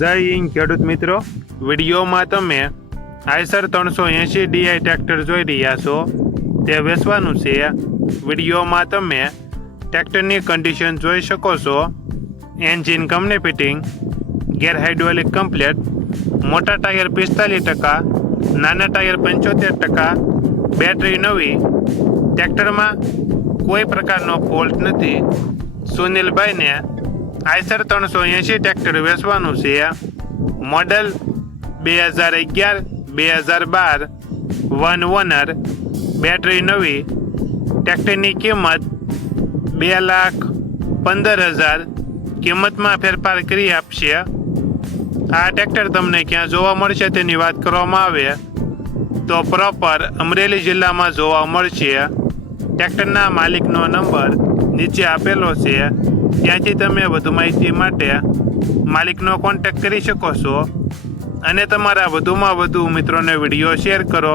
જય હિન્દ ખેડૂત મિત્રો, વિડીયોમાં તમે આઈસર 380 ડીઆઈ ટ્રેક્ટર જોઈ રહ્યા છો. તે વેચવાનું છે. વિડીયોમાં તમે ટ્રેક્ટરની કન્ડિશન જોઈ શકો છો. એન્જિન કંપની ફિટિંગ, ગેર હાઇડ્રોલિક કમ્પ્લેટ, મોટા ટાયર 45%, નાના ટાયર 75%, બેટરી નવી. ટ્રેક્ટરમાં કોઈ પ્રકારનો ફોલ્ટ નથી. સુનિલભાઈને આઈસર 380 ટ્રેક્ટર વેચવાનું છે. મોડલ 2011-2012, વન ઓનર, બેટરી નવી. ટ્રેક્ટરની કિંમત 2,15,000 કિંમતમાં ફેરફાર કરી આપશે. આ ટ્રેક્ટર તમને ક્યાં જોવા મળશે તેની વાત કરવામાં આવે તો પ્રોપર અમરેલી જિલ્લામાં જોવા મળશે. ટ્રેક્ટરના માલિકનો નંબર નીચે આપેલો છે. ત્યાંથી તમે વધુ માહિતી માટે માલિકનો કોન્ટેક્ટ કરી શકો છો અને તમારા વધુમાં વધુ મિત્રોને વિડીયો શેર કરો.